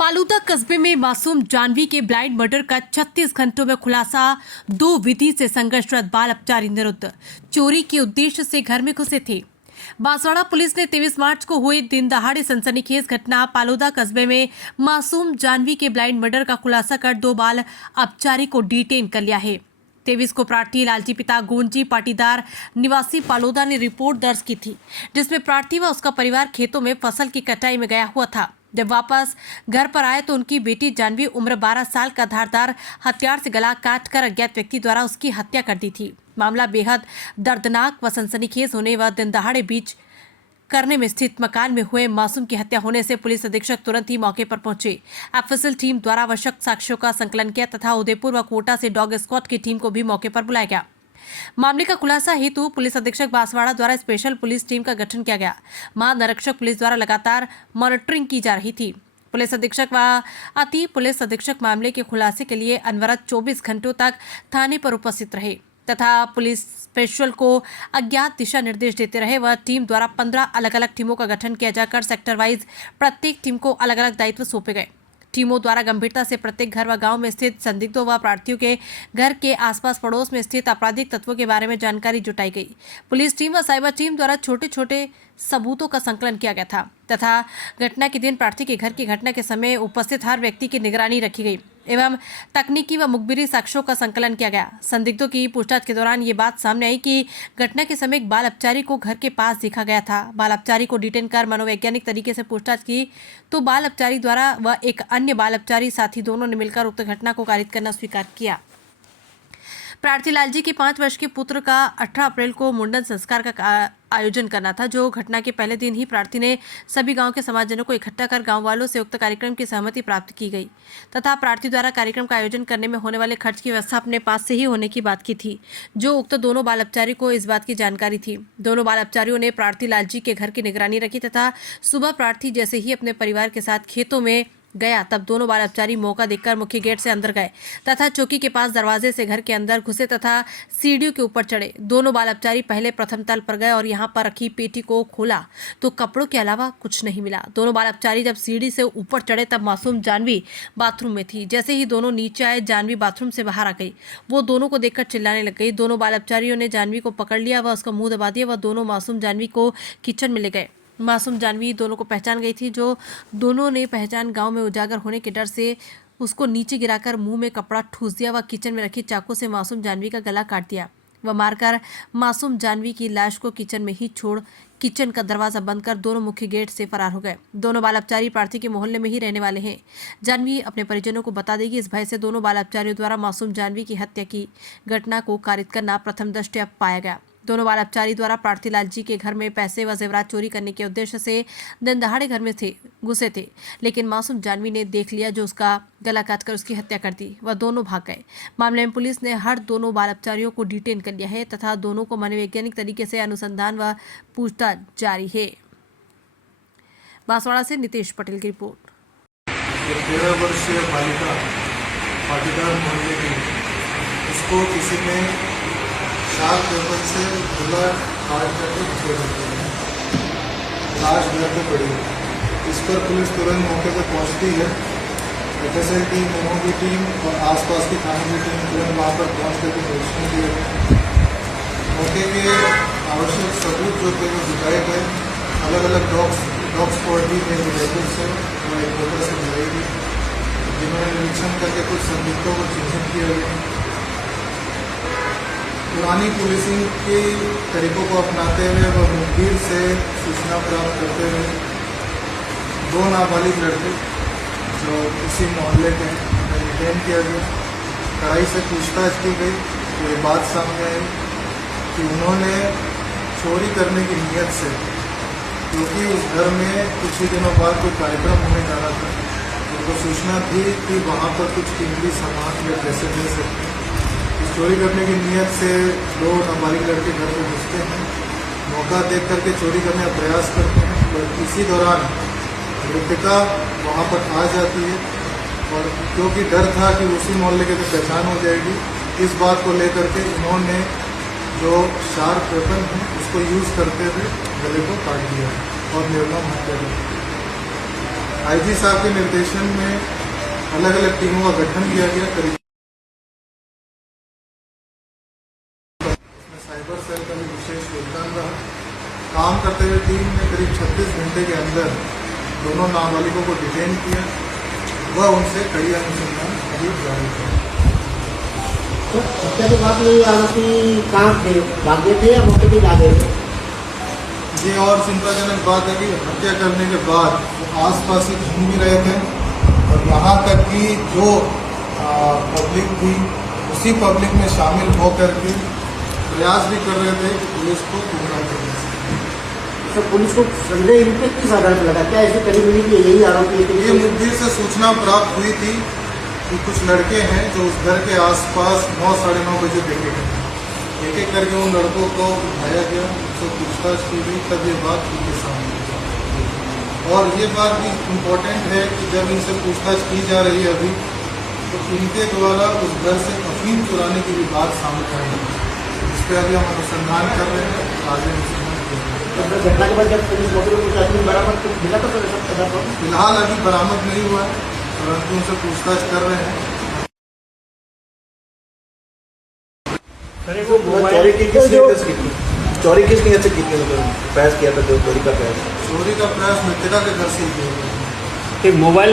फालूदा कस्बे में मासूम जानवी के ब्लाइंड मर्डर का 36 घंटों में खुलासा। 2 विधि से संघर्षरत बाल अपचारी निरुद्ध चोरी के उद्देश्य से घर में घुसे थे। बांसवाड़ा पुलिस ने 23 मार्च को हुई दिन दहाड़े सनसनीखेज घटना फालूदा कस्बे में मासूम जानवी के ब्लाइंड मर्डर का खुलासा कर 2 बाल अपचारी को डिटेन कर लिया है। 23 को प्रार्थी लालजी पिता गोंजी पाटीदार निवासी फालूदा ने रिपोर्ट दर्ज की थी, जिसमें प्रार्थी व उसका परिवार खेतों में फसल की कटाई में गया हुआ था। जब वापस घर पर आए तो उनकी बेटी जानवी उम्र 12 साल का धारदार हथियार से गला काटकर अज्ञात व्यक्ति द्वारा उसकी हत्या कर दी थी। मामला बेहद दर्दनाक व सनसनीखेज होने व दिन दहाड़े बीच करने में स्थित मकान में हुए मासूम की हत्या होने से पुलिस अधीक्षक तुरंत ही मौके पर पहुंचे। एफएसएल टीम द्वारा आवश्यक साक्ष्यों का संकलन किया तथा उदयपुर व कोटा से डॉग स्क्वाड की टीम को भी मौके पर बुलाया गया। मामले का खुलासा हेतु पुलिस अधीक्षक बांसवाड़ा द्वारा स्पेशल पुलिस टीम का गठन किया गया। महानिरीक्षक पुलिस द्वारा लगातार मॉनिटरिंग की जा रही थी। पुलिस अधीक्षक व अति पुलिस अधीक्षक मामले के खुलासे के लिए अनवरत 24 घंटों तक थाने पर उपस्थित रहे तथा पुलिस स्पेशल को अज्ञात दिशा निर्देश देते रहे। वह टीम द्वारा 15 अलग अलग टीमों का गठन किया जाकर सेक्टर वाइज प्रत्येक टीम को अलग अलग दायित्व सौंपे गए। टीमों द्वारा गंभीरता से प्रत्येक घर व गांव में स्थित संदिग्धों व प्रार्थियों के घर के आसपास पड़ोस में स्थित आपराधिक तत्वों के बारे में जानकारी जुटाई गई। पुलिस टीम व साइबर टीम द्वारा छोटे छोटे सबूतों का संकलन किया गया था तथा घटना के दिन प्रार्थी के घर की घटना के समय उपस्थित हर व्यक्ति की निगरानी रखी गई एवं तकनीकी व मुखबिरी साक्ष्यों का संकलन किया गया। संदिग्धों की पूछताछ के दौरान ये बात सामने आई कि घटना के समय एक बाल अपचारी को घर के पास देखा गया था। बाल अपचारी को डिटेन कर मनोवैज्ञानिक तरीके से पूछताछ की तो बाल अपचारी द्वारा व एक अन्य बाल अपचारी साथी दोनों ने मिलकर उक्त घटना को कारित करना स्वीकार किया। प्रार्थी लालजी के 5 वर्ष के पुत्र का 18 अप्रैल को मुंडन संस्कार का आयोजन करना था, जो घटना के पहले दिन ही प्रार्थी ने सभी गांव के समाजजनों को इकट्ठा कर गांव वालों से उक्त कार्यक्रम की सहमति प्राप्त की गई तथा प्रार्थी द्वारा कार्यक्रम का आयोजन करने में होने वाले खर्च की व्यवस्था अपने पास से ही होने की बात की थी, जो उक्त दोनों बाल अपचारी को इस बात की जानकारी थी। दोनों बाल अपचारियों ने प्रार्थी लालजी के घर की निगरानी रखी तथा सुबह प्रार्थी जैसे ही अपने परिवार के साथ खेतों में गया तब दोनों बाल अपचारी मौका देखकर मुख्य गेट से अंदर गए तथा चौकी के पास दरवाजे से घर के अंदर घुसे तथा सीढ़ियों के ऊपर चढ़े। दोनों बाल अपचारी पहले प्रथम तल पर गए और यहां पर रखी पेटी को खोला तो कपड़ों के अलावा कुछ नहीं मिला। दोनों बाल अपचारी जब सीढ़ी से ऊपर चढ़े तब मासूम जानवी बाथरूम में थी। जैसे ही दोनों नीचे आए जानवी बाथरूम से बाहर आ गई। वो दोनों को देखकर चिल्लाने लग गई। दोनों बाल अपचारियों ने जानवी को पकड़ लिया व उसका मुंह दबा दिया। वह दोनों मासूम जानवी को किचन में ले गए। मासूम जानवी दोनों को पहचान गई थी, जो दोनों ने पहचान गांव में उजागर होने के डर से उसको नीचे गिराकर मुंह में कपड़ा ठूस दिया व किचन में रखी चाकू से मासूम जानवी का गला काट दिया। वह मारकर मासूम जानवी की लाश को किचन में ही छोड़ किचन का दरवाजा बंद कर दोनों मुख्य गेट से फरार हो गए। दोनों बाल अपचारी प्रार्थी के मोहल्ले में ही रहने वाले हैं। जानवी अपने परिजनों को बता देगी। इस भय से दोनों बाल अपचारियों द्वारा मासूम जानवी की हत्या की घटना को कारित करना प्रथम दृष्टया पाया गया। दोनों बाल अपचारी द्वारा प्रार्थी लालजी के घर में पैसे व जेवरात चोरी करने के उद्देश्य से दिन दहाड़े घर में घुसे थे, लेकिन मासूम जानवी ने देख लिया, जो उसका गला काटकर उसकी हत्या कर दी। वह दोनों भाग गए। मामले में पुलिस ने हर दोनों बाल अपचारियों को डिटेन कर लिया है तथा दोनों को मनोवैज्ञानिक तरीके से अनुसंधान व पूछताछ जारी है। बांसवाड़ा से नितेश पटेल की रिपोर्ट। 13 वर्षीय बालिका पाटीदार मोहल्ले की, उसको किसी ने शार्प पेपर से गला काट करके छोड़ देते हैं। लाश घर पे पड़ी है। इस पर पुलिस तुरंत मौके पर पहुंचती है। एफएसएल टीम, एमओबी टीम और आसपास की थाने की टीम तुरंत वहाँ पर पहुँच करके निरीक्षण किए। मौके के आवश्यक सबूत जो थे वो जुटाए गए। अलग अलग डॉग स्क्वाड भी ने उदयपुर से और एक कोटा से बुलाई गई, जिन्होंने निरीक्षण करके कुछ संदिग्धों को चिन्हित किया गया। पुरानी पुलिसिंग के तरीकों को अपनाते हुए व मुखबिर से सूचना प्राप्त करते हुए 2 नाबालिग लड़के जो इसी मोहल्ले के डिटेन किया गया। कड़ाई से पूछताछ की गई तो ये बात सामने आई कि उन्होंने चोरी करने की नीयत से, क्योंकि उस घर में कुछ ही दिनों बाद कोई कार्यक्रम होने जा रहा था, उनको सूचना थी कि वहाँ पर कुछ कीमती सामान या पैसे मिल सकते हैं। चोरी करने की नीयत से 2 नाबालिग लड़के घर में घुसते हैं। मौका देख करके चोरी करने का प्रयास करते हैं, पर इसी दौरान मृतका वहाँ पर आ जाती है और क्योंकि डर था कि उसी मोहल्ले के तो पहचान हो जाएगी, इस बात को लेकर के इन्होंने जो शार्प वेपन है उसको यूज़ करते हुए गले को काट दिया और निर्मम हत्या कर दी। आईजी साहब के निर्देशन में अलग अलग टीमों का गठन किया गया। करीब साइबर सेल का भी विशेष योगदान रहा। काम करते हुए टीम ने करीब 36 घंटे के अंदर दोनों नाबालिगों को डिटेन किया व उनसे कड़ी अनुसंधान अभी जारी है। हत्या के बाद ये आरोपी कहाँ थे, भागे थे या मौके पर आ गए थे? ये और चिंताजनक बात है कि हत्या करने के बाद वो आसपास ही घूम भी रहे थे और यहाँ तक कि जो पब्लिक थी उसी पब्लिक में शामिल होकर के प्रयास भी कर रहे थे कि पुलिस को गुमराह करने से। तो पुलिस को संदेह इन पे किस आधार पर लगा? क्या ऐसे करीब मिली कि यही आरोपी है? ये मुखबिर से सूचना प्राप्त हुई थी कि कुछ लड़के हैं जो उस घर के आसपास 9 साढ़े 9 बजे देखे गए। एक एक करके उन लड़कों को उठाया गया, तो पूछताछ की गई, तब ये बात उनके सामने आई। और ये बात भी इम्पोर्टेंट है कि जब इनसे पूछताछ की जा रही है अभी, तो इनके द्वारा उस घर से अफीम चुराने की भी बात सामने आई है। इस पर अभी हम अनुसंधान कर रहे हैं, आगे अनुसंधान कर रहे हैं। घटना के बाद जब पुलिस मौके पर पहुंची, आदमी बरामद तो मिला था सब? फिलहाल अभी बरामद नहीं हुआ है, परंतु उनसे पूछताछ कर रहे हैं। चोरी की किस नीयत से की? चोरी किस नीयत से की थी? मतलब प्रयास किया था जो चोरी का प्रयास? चोरी का प्रयास मृतका के घर से ही किया गया। मोबाइल